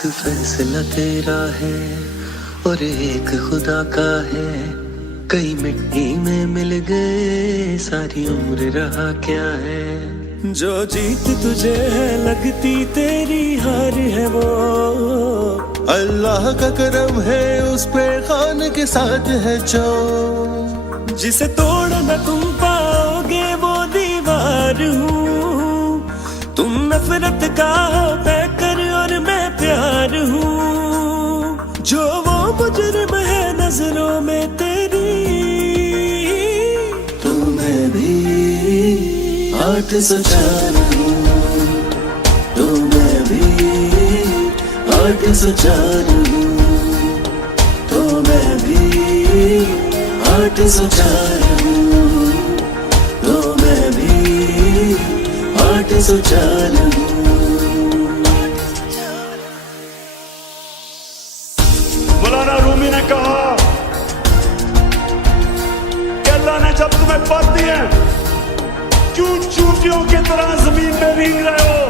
फैसला तेरा है और एक खुदा का है। कई मिट्टी में मिल गए, सारी उम्र रहा क्या है। जो जीत तुझे है लगती तेरी हार है वो अल्लाह का करम है, उस पे खान के साथ है जो। जिसे तोड़ न तुम पाओगे वो दीवार हूँ। तुम नफरत का हो पैकर और मैं प्यार हूँ। जो वो मुजरिम है नजरों में तेरी, तो मैं भी 804 हूँ। तो मैं भी 804 हूँ। तो मैं भी 804 हूँ। तो मैं भी 804 हूँ। मौलाना रूमी ने कहा कि अल्लाह ने जब तुम्हें पद दिए, क्यों चूंटियों की तरह जमीन में भीग रहे हो?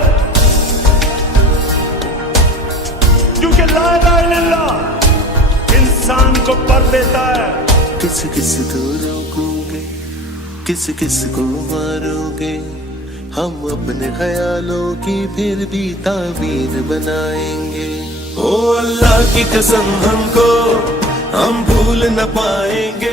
क्योंकि ला इलाहा इल्लल्लाह इंसान को पर देता है। किस किस को रोकोगे, किस किस को मारोगे? हम अपने ख्यालों की फिर भी ताबीर बनाएंगे। ओ अल्लाह की कसम हमको हम भूल न पाएंगे।